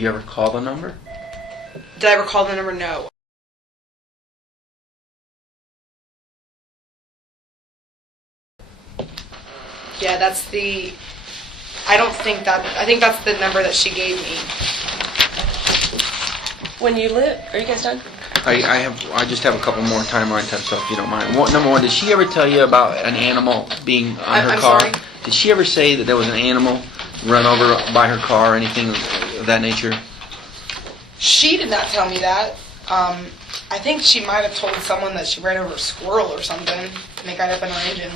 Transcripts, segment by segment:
Did you ever call the number? Did I ever call the number? No. Yeah, that's the... I think that's the number that she gave me. When you live... Are you guys done? I just have a couple more timeline type stuff, if you don't mind. Number one, did she ever tell you about an animal being on her car? Sorry? Did she ever say that there was an animal run over by her car or anything of that nature? She did not tell me that. I think she might have told someone that she ran over a squirrel or something, and it got up in her engine.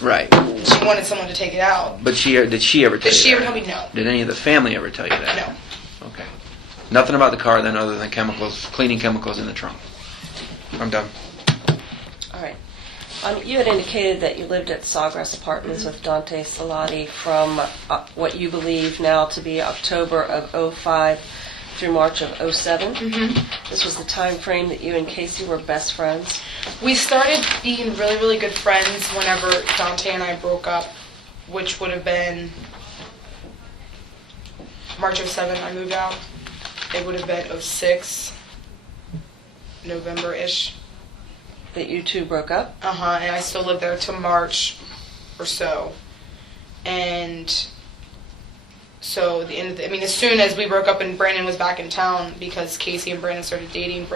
Right. She wanted someone to take it out. But did she ever tell you that? Did she ever tell me? No. Did any of the family ever tell you that? No. Okay. Nothing about the car then other than cleaning chemicals in the trunk. I'm done. All right. You had indicated that you lived at Sawgrass Apartments with Dante Salati from what you believe now to be October of 2005 through March of 2007. Mm-hmm. This was the time frame that you and Casey were best friends. We started being really, really good friends whenever Dante and I broke up, which would have been March of 2007. I moved out. It would have been 2006, November-ish. That you two broke up? Uh-huh, and I still lived there till March or so. And so as soon as we broke up and Brandon was back in town, because Casey and Brandon started dating,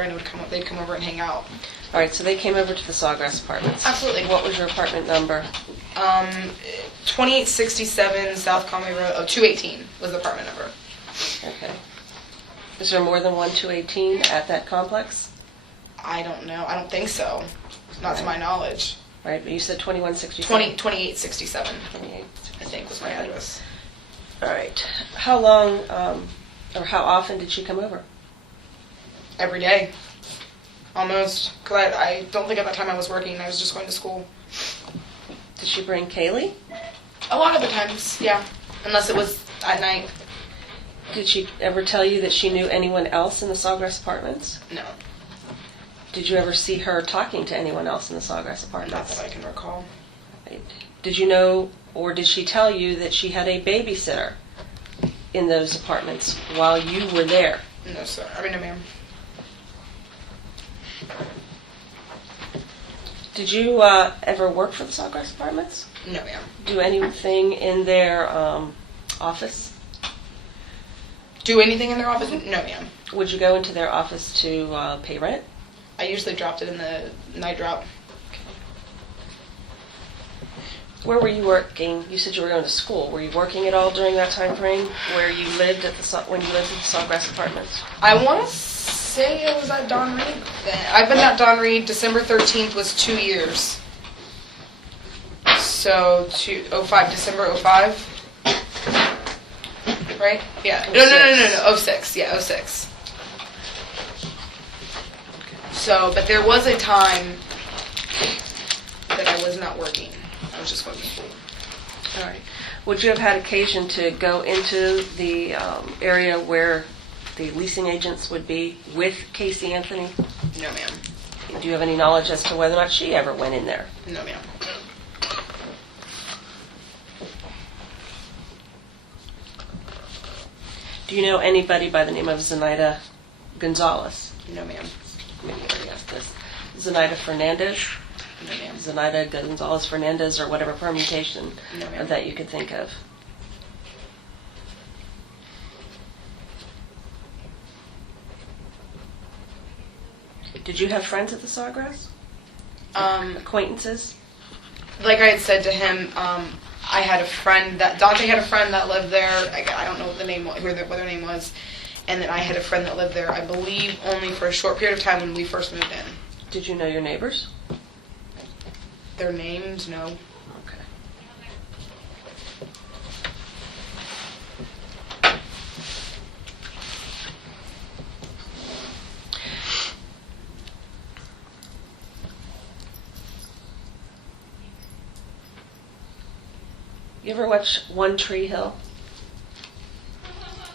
they'd come over and hang out. All right, so they came over to the Sawgrass Apartments. Absolutely. What was your apartment number? 2867 South Conway Road. 218 was the apartment number. Okay. Is there more than one 218 at that complex? I don't know. I don't think so. Not to my knowledge. Right, but you said 2167. 2867. 28. I think was my address. All right. How long or how often did she come over? Every day. Almost. Because I don't think at that time I was working. I was just going to school. Did she bring Caylee? A lot of the times, yeah. Unless it was at night. Did she ever tell you that she knew anyone else in the Sawgrass Apartments? No. Did you ever see her talking to anyone else in the Sawgrass Apartments? Not that I can recall. Right. Did you know, or did she tell you that she had a babysitter in those apartments while you were there? No, sir. No, ma'am. Did you ever work for the Sawgrass Apartments? No, ma'am. Do anything in their office? Do anything in their office? No, ma'am. Would you go into their office to pay rent? I usually dropped it in the night drop. Where were you working? You said you were going to school. Were you working at all during that time frame where you lived when you lived at the Sawgrass Apartments? I want to say it was at Don Reed then. I've been at Don Reed. December 13th was 2 years. So, 05, December 05. Right? Yeah. No. 06. Yeah, 06. So, but there was a time that I was not working. I was just going to school. All right. Would you have had occasion to go into the area where the leasing agents would be with Casey Anthony? No, ma'am. Do you have any knowledge as to whether or not she ever went in there? No, ma'am. Do you know anybody by the name of Zenaida Gonzalez? No, ma'am. Maybe I already asked this. Zenaida Fernandez? No, ma'am. Zenaida Gonzalez Fernandez, or whatever permutation that you could think of. Did you have friends at the Sawgrass? Acquaintances? Like I had said to him, I had a friend Dante had a friend that lived there. I don't know what their name was, and then I had a friend that lived there. I believe only for a short period of time when we first moved in. Did you know your neighbors? Their names, no. Okay. You ever watch One Tree Hill?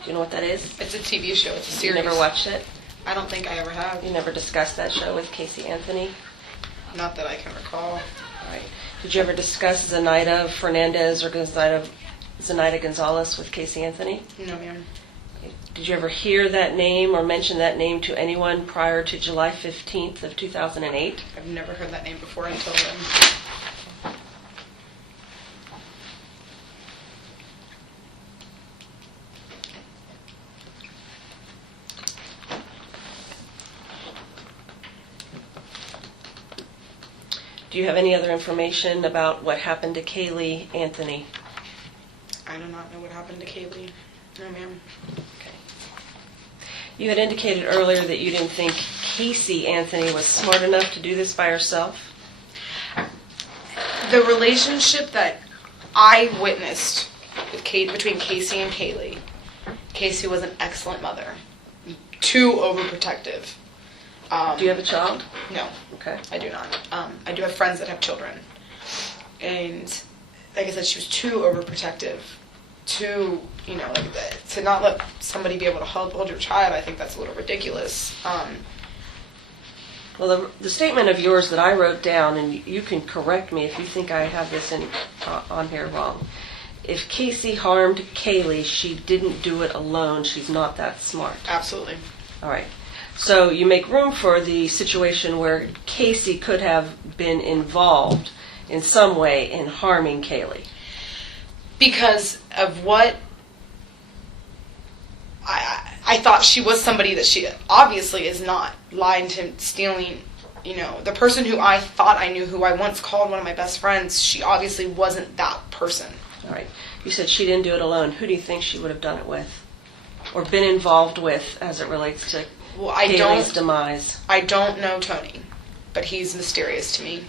Do you know what that is? It's a TV show. It's a series. You never watched it? I don't think I ever have. You never discussed that show with Casey Anthony? Not that I can recall. All right. Did you ever discuss Zenaida Fernandez or Zenaida Gonzalez with Casey Anthony? No, ma'am. Did you ever hear that name or mention that name to anyone prior to July 15th of 2008? I've never heard that name before until then. Do you have any other information about what happened to Caylee Anthony? I do not know what happened to Caylee. No, ma'am. You had indicated earlier that you didn't think Casey Anthony was smart enough to do this by herself. The relationship that I witnessed with between Casey and Caylee, Casey was an excellent mother. Too overprotective. Do you have a child? No, Okay. I do not. I do have friends that have children. And like I said, she was too overprotective. To, like that, to not let somebody be able to hold your child, I think that's a little ridiculous. Well, the statement of yours that I wrote down, and you can correct me if you think I have this on here wrong. If Casey harmed Caylee, she didn't do it alone. She's not that smart. Absolutely. All right. So you make room for the situation where Casey could have been involved in some way in harming Caylee. Because of what I thought she was somebody that she obviously is not. Lying to him, stealing, the person who I thought I knew, who I once called one of my best friends, she obviously wasn't that person. All right. You said she didn't do it alone. Who do you think she would have done it with? Or been involved with as it relates to Caylee's demise? I don't know Tony, but he's mysterious to me.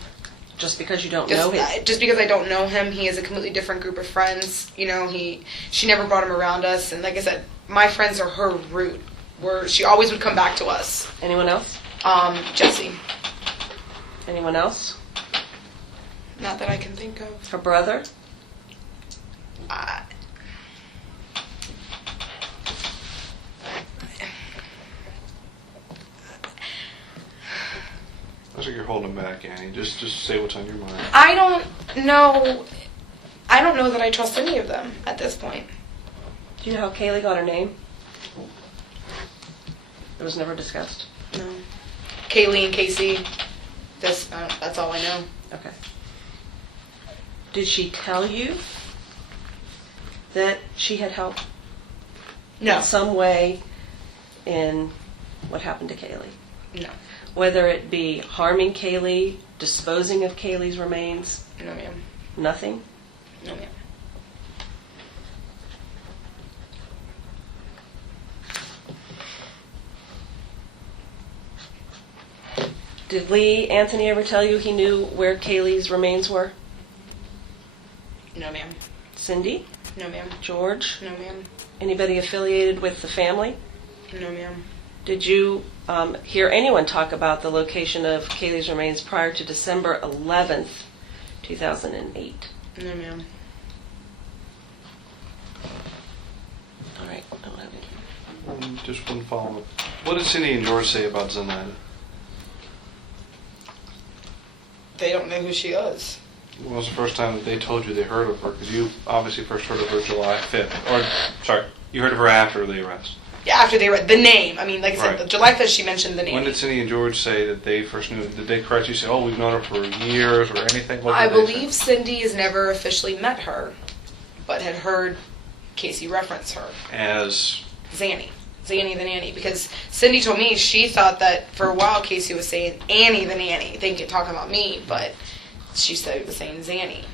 Just because you don't know him? Just because I don't know him, he has a completely different group of friends. She never brought him around us, and like I said, my friends are her root. She always would come back to us. Anyone else? Jesse. Anyone else? Not that I can think of. Her brother? I think you're holding back, Annie. Just say what's on your mind. I don't know that I trust any of them at this point. Do you know how Caylee got her name? It was never discussed. No. Caylee and Casey. That's all I know. Okay. Did she tell you that she had helped No. in some way in what happened to Caylee? No. Whether it be harming Caylee, disposing of Caylee's remains? No, ma'am. Nothing? No, ma'am. Did Lee Anthony ever tell you he knew where Caylee's remains were? No, ma'am. Cindy? No, ma'am. George? No, ma'am. Anybody affiliated with the family? No, ma'am. Did you hear anyone talk about the location of Caylee's remains prior to December 11th, 2008? No, ma'am. All right. I don't have any. Just one follow-up. What did Cindy and George say about Zenaida? They don't know who she is. When was the first time that they told you they heard of her? Because you obviously first heard of her July 5th. Or, sorry, you heard of her after the arrest. Yeah, after they read the name. I mean, like I said, Right. the July 5th, she mentioned the name. When did Cindy and George say that they first knew? Did they correct you, say, oh, we've known her for years or anything? What I did they believe say? Cindy has never officially met her, but had heard Casey reference her. As Zanny the nanny, because Cindy told me she thought that for a while Casey was saying Annie the nanny, talking about me, but she said it was saying Zanny.